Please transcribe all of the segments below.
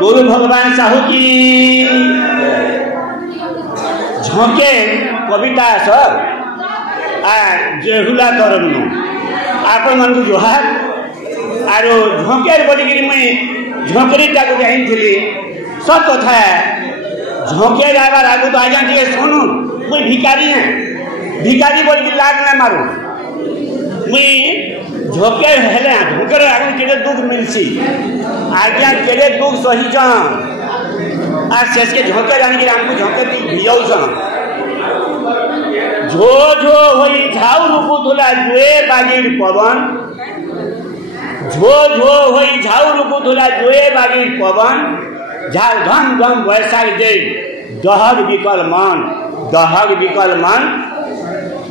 गुरु भगवान साहू की झोंके कविता सर जेहुला तरन आपण मन को जोहार आरो झोंकेर बोलिकी मुई झोंकरीटा को जाइली सब कथा झोंके गाबार आगु तो आज्ञा टे सुनु मुई भिकारी है भिकारी बोलिकी लाग ना मारू मुई झोंके हेले झोंकेर आगु केड़े दुख मिलसी आज्ञा केड़े दुख सही छन आ शेष के झोंके जानी कि हमको झोंके भियौ छन झो झो होई झाउ रुकु तुला जुए बागीर पवन झो झो होई झाउ रुकु तुला जुए बागीर पवन झाल धम धम वैसाई दे दहग विकल मन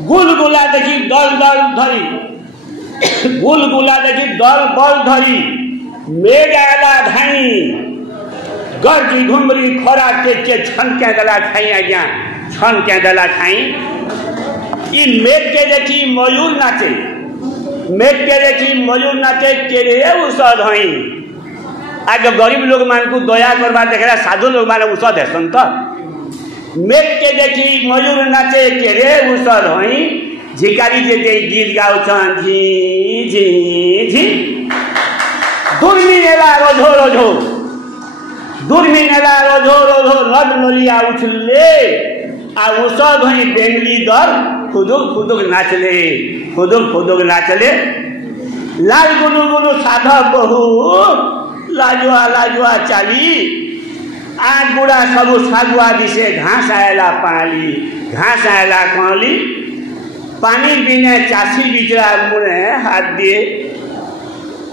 गुलगुला देखी दल दल धरी गुलगुला देखी दल बल धरी मेघ आला धाई गर्जी घुमरी खरा के छन के गला खाई आज्ञा छन के गला खाई ई मेघ के देखी मयूर नाचे मेघ के देखी मयूर नाचे केरे औषध हई आगे गरीब लोग मान को दया करवा देखला साधु लोग मान औषध है तो मेघ के देखी मयूर नाचे केरे औषध हई झिकारी जे गीत गाउछन झी झी झी दुर्मी नेला रोझो रोझो दुर्मी नेला रोझो रोझो रड नलिया उछले आ औषध हई बेंगली दर खुदुक खुदुक नाचले लाल गुलु गुलु साधक बहु लाजुआ चाली आठ गुड़ा सबु सागुआ दिसे घास आयला पाली घास आयला कली पानी बिने चासी बिचरा मुने हाथ दिए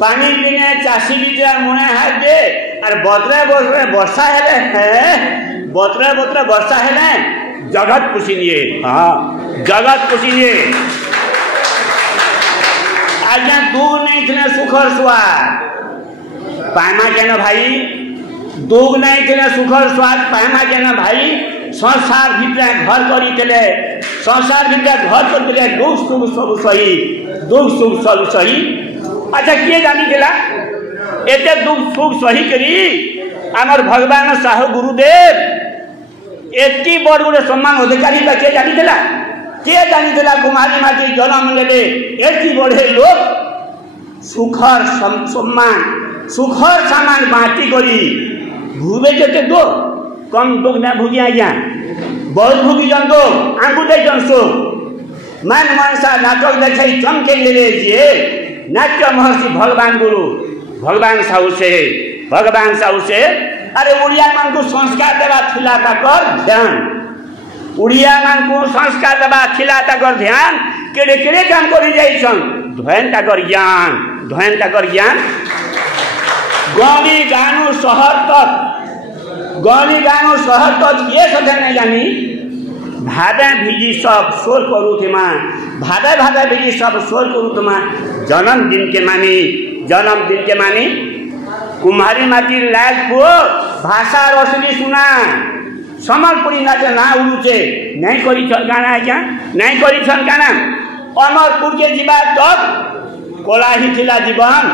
पानी बिने चासी बिचरा मुने हाथ दे और बतरे बतरे वर्षा हेले बतरे बतरे वर्षा हेले जगत पुसिनिए हाँ जगत पुसिनिए आज्ञा दूर नहीं थे सुखर स्वाद पामा केन भाई दूर नहीं थे सुखर स्वाद पामा केन भाई संसार भितर घर करी केले संसार भितर घर कर केले दुख सुख सब सही अच्छा किए जानी केला एते दुख सुख सही करी आमर भगवान साहू गुरुदेव एति बड़ गोटे सम्मान अधिकारी का किए जानी देला कुमारी माटी जन्म लेले एति बड़े लोग सुखर सम्मान सुखर सामान बांटी करी भूबे जेते दो कम दुख ना भुगी आज्ञा बहुत भुगी जन दो आंकु दे जन सो मान मनसा नाटक देखे चमके ले जे नाट्य महर्षि भगवान साहू से अरे उड़िया मान को संस्कार देवा खिलाता कर ध्यान उड़िया मान को संस्कार देवा खिलाता कर ध्यान केड़े केड़े काम करी जाइछन ध्यान ता कर ज्ञान गली गानु शहर तक ये सदा नहीं जानी भादा भिजी सब शोर करू थे मां भादा भिजी सब शोर करू थे मां जन्मदिन के मानी कुम्हारी माटी लाग को भाषा रसनी सुना समलपुरी नाच ना उड़ुचे नहीं करी छन गाना क्या नहीं करी छन गाना अमरपुर के जीवा तक कोलाही थिला जीवन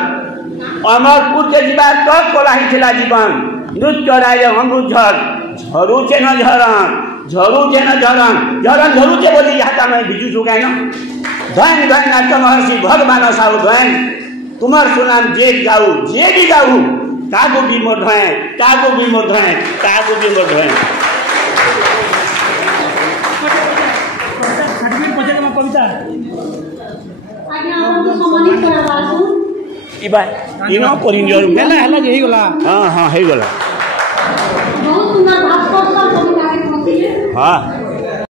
अमरपुर के जीवा तक कोलाही थिला जीवन नृत्य राय हमरु झरुचे न झरन झरुचे बोली हाता में बिजू सुगाय न धन नाट्य महर्षि भगवान साहू धन तुम्हार सुनाम जे भी गाऊ तागो विमोद है इबा इनो परिनियर मेला हला जे गला हां हे गला बहुत सुंदर भास्कर कविता के हां